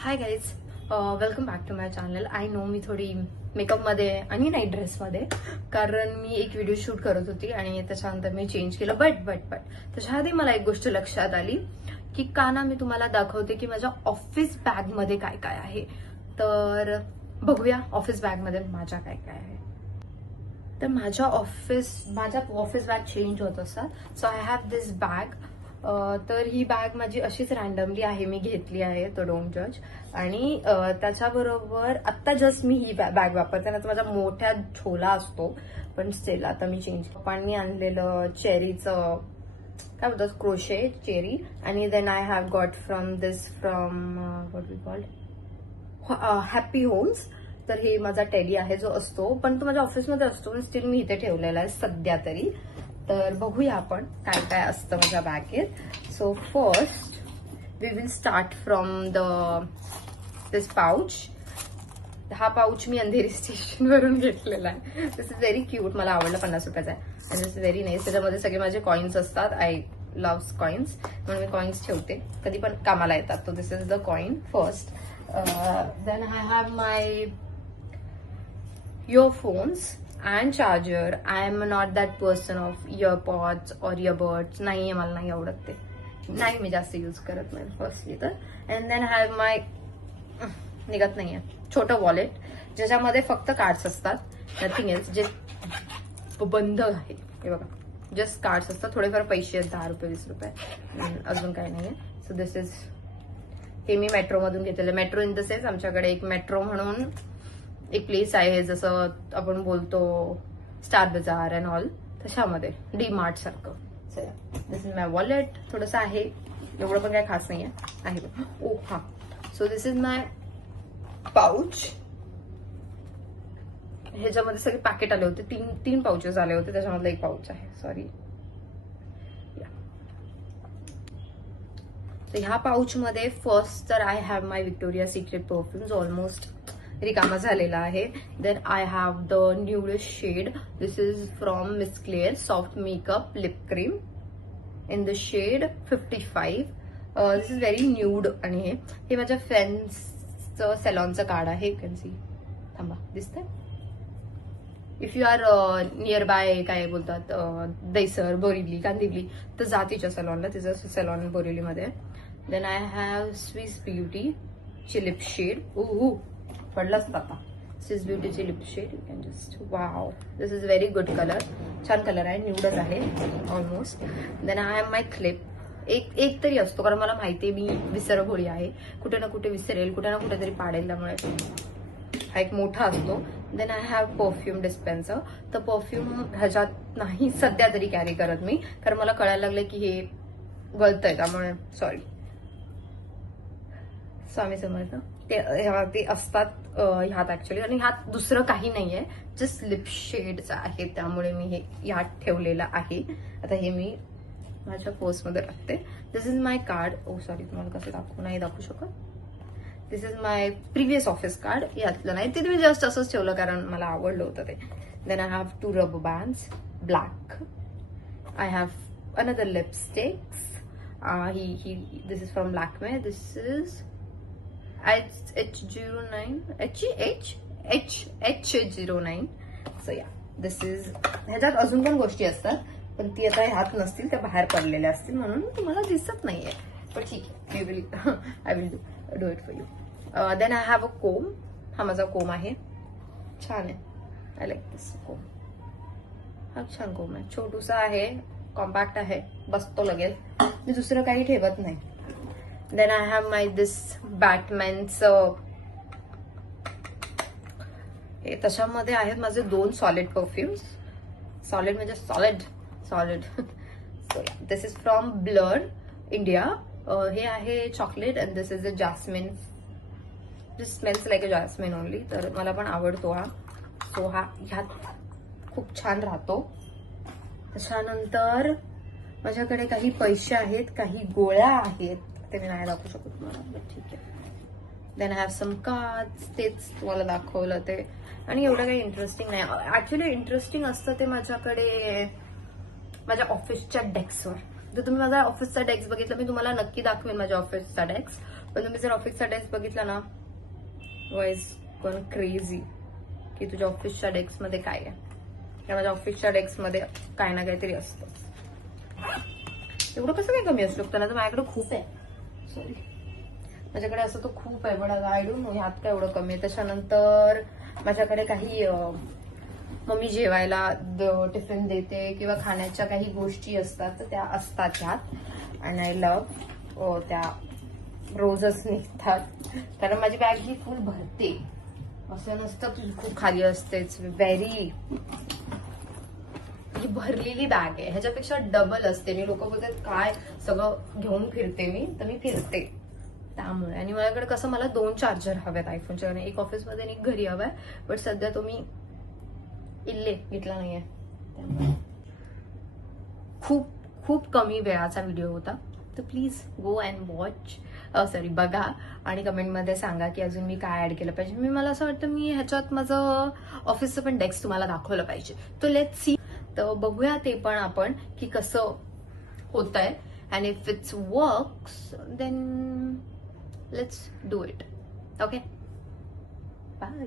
High guys, welcome back to my channel. I know मी थोडी मेकअपमध्ये आणि नाईट ड्रेसमध्ये, कारण मी एक व्हिडिओ शूट करत होती आणि त्याच्यानंतर मी चेंज केलं. बट त्याच्या आधी मला एक गोष्ट लक्षात आली की का ना मी तुम्हाला दाखवते की माझ्या ऑफिस बॅगमध्ये काय काय आहे. तर बघूया ऑफिस बॅगमध्ये माझ्या काय काय आहे. तर माझ्या ऑफिस बॅग चेंज होत असतात. So I have this bag. तर ही बॅग माझी अशीच रॅन्डमली आहे, मी घेतली आहे, तो डोंट जज. आणि त्याच्याबरोबर आत्ता जस्ट मी ही बॅग वापरते ना, तर माझा मोठा झोला असतो, पण स्टिल आता मी चेंज. पप्पांनी आणलेलं चेरीचं काय बोलतात, क्रोशे चेरी. आणि then I have got from what we called Happy Homes. तर हे माझा टेडी आहे जो असतो, पण तो माझ्या ऑफिसमध्ये असतो, पण स्टिल मी इथे ठेवलेला आहे सध्या तरी. तर बघूया आपण काय काय असतं माझ्या बॅगेत. So first we will start from this pouch. हा पाऊच मी अंधेरी स्टेशन वरून घेतलेला आहे. दिस इज व्हेरी क्यूट, मला आवडलं, 50 रुपयाचा आहे. आणि दिस इज व्हेरी नाईस. त्याच्यामध्ये सगळे माझे कॉइन्स असतात. आय लव्ह कॉइन्स, म्हणून मी कॉइन्स ठेवते, कधी पण कामाला येतात. तो this is the coin first. Then I have my earphones and charger. I am not that person of earpods or earbuds. नाहीये, मला नाही आवडत ते, नाही मी जास्त यूज करत नाही फर्स्टली तर. अँड देन हॅव माय निघत नाहीये छोटं वॉलेट, ज्याच्यामध्ये फक्त कार्ड्स असतात, नथिंग एल्स. जे बंद आहे हे बघा, जस्ट कार्ड्स असतात, थोडेफार पैसे आहेत, 10 रुपये 20 रुपये, अजून काही नाहीये. सो दिस इज, हे मी मेट्रोमधून घेतलेलं. मेट्रो इन द सेन्स आमच्याकडे एक मेट्रो म्हणून एक प्लेस आहे, जसं आपण बोलतो स्टार बाजार अँड ऑल, तशामध्ये डी मार्ट सारखं. दिस इज माय वॉलेट. थोडंसं आहे, एवढं पण काही खास नाही आहे. ओ हा, so this is my pouch. ह्याच्यामध्ये सगळे पॅकेट आले होते, तीन पाउचेस आले होते, त्याच्यामधलं एक पाऊच आहे. सॉरी. तर ह्या पाऊच मध्ये फर्स्ट तर I have my Victoria Secret perfumes, almost रिकामा झालेला आहे. Then I have the nudest shade. This is from Miss Claire soft makeup lip cream in the shade 55. This is very nude. आणि हे माझ्या फ्रेंड्सचं सॅलॉनचं कार्ड आहे. यू कॅन सी, थांबा, दिसतंय. If you are nearby, काय बोलतात, दैसर, बोरिवली, कांदिवली, तर जा तिच्या सॅलॉनला, तिचं सॅलॉन बोरिवलीमध्ये. Then I have Swiss beauty ची लिप शेड. पडलंच आता. स्विस ब्युटीची lip shade, you can just, wow, this is very good colour, छान कलर आहे, न्यूडच आहे almost. Then I have my clip. एक तरी असतो, कारण मला माहिती आहे मी विसरभोळी आहे, कुठे ना कुठे विसरेल, कुठे ना कुठे तरी पाडेल, त्यामुळे हा एक मोठा असतो. Then I have perfume dispenser. तर परफ्यूम ह्याच्यात नाही सध्या तरी कॅरी करत मी, कारण मला कळायला लागलं की हे गळतंय, त्यामुळे सॉरी, स्वामी समर्थ. ते असतात ह्यात ऍक्च्युअली, आणि ह्यात दुसरं काही नाहीये, जस्ट लिप शेड्स आहे, त्यामुळे मी हे ह्यात ठेवलेलं आहे. आता हे मी माझ्या पर्समध्ये टाकते. This is my card. Oh sorry, तुम्हाला कसं नाही दाखवू शकत. This is my previous office card. यातलं नाही, ते मी जस्ट असंच ठेवलं कारण मला आवडलं होतं ते. Then I have 2 rubber bands black. I have another lipsticks. This is from Lakme. This is H09. So yeah, this is. ह्याच्यात अजून पण गोष्टी असतात, पण ती आता ह्यात नसतील, त्या बाहेर पडलेल्या असतील, म्हणून तुम्हाला दिसत नाहीये, पण ठीक आहे, I will do it for you. Then I have a comb. हा माझा कोम आहे, छान आहे, आय लाईक दिस कोम. हा छान कोम आहे, छोटूसा आहे, कॉम्पॅक्ट आहे, बसतो लगेच, मी दुसरं काही ठेवत नाही. देन आय हॅव माय दिस बॅटमॅनचं. हे त्याच्यामध्ये आहेत माझे 2 सॉलिड परफ्युम्स. सॉलिड म्हणजे solid. So this is from blur India. हे आहे chocolate and this is a jasmine. This smells like a jasmine only. तर मला पण आवडतो हा. सो हा ह्यात खूप छान राहतो. त्याच्यानंतर माझ्याकडे काही पैसे आहेत, काही गोळ्या आहेत, ते मी नाही दाखवू शकत मला, ठीक आहे. Then I have some cards. तेच तुम्हाला दाखवलं ते, आणि एवढं काही इंटरेस्टिंग नाही. ऍक्च्युली इंटरेस्टिंग असतं ते माझ्याकडे माझ्या ऑफिसच्या डेस्कवर. जर तुम्ही माझा ऑफिसचा डेस्क बघितला, मी तुम्हाला नक्की दाखवेन माझ्या ऑफिसचा डेस्क, पण तुम्ही जर ऑफिसचा डेस्क बघितला ना, वाईज गॉन क्रेझी की तुझ्या ऑफिसच्या डेस्कमध्ये काय आहे. या माझ्या ऑफिसच्या डेस्कमध्ये काय ना काहीतरी असतं. एवढं कसं काय कमी असू शकतं ना, तर माझ्याकडे खूप आहे. सॉरी, माझ्याकडे असं तो खूप आहे, पण आय डोंट नो ह्यात काय एवढं कमी आहे. त्याच्यानंतर माझ्याकडे काही मम्मी जेवायला टिफिन देते किंवा खाण्याच्या काही गोष्टी असतात, तर त्या असतात ह्यात. आणि आय लव्ह त्या रोजच निघतात, कारण माझी बॅग ही फुल भरते. असं नसतं की खूप खाली असतेच. व्हेरी ही भरलेली बॅग आहे, ह्याच्यापेक्षा डबल असते. मी लोक बोलतात काय सगळं घेऊन फिरते मी, तर मी फिरते त्यामुळे. आणि माझ्याकडे कसं, मला 2 चार्जर हवेत आयफोनचे, आणि एक ऑफिसमध्ये आणि एक घरी हवाय. बट सध्या तो मी इल्ले घेतला नाहीये, त्यामुळे खूप खूप कमी वेळाचा व्हिडिओ होता. तर please go and watch, sorry बघा, आणि कमेंटमध्ये सांगा की अजून मी काय ऍड केलं पाहिजे. मला असं वाटतं मी ह्याच्यात माझं ऑफिसचं पण डेस्क तुम्हाला दाखवलं पाहिजे. तो लेट्स सी. तर बघूया ते पण आपण की कसं होतंय. And if it's works then let's do it. Okay, bye.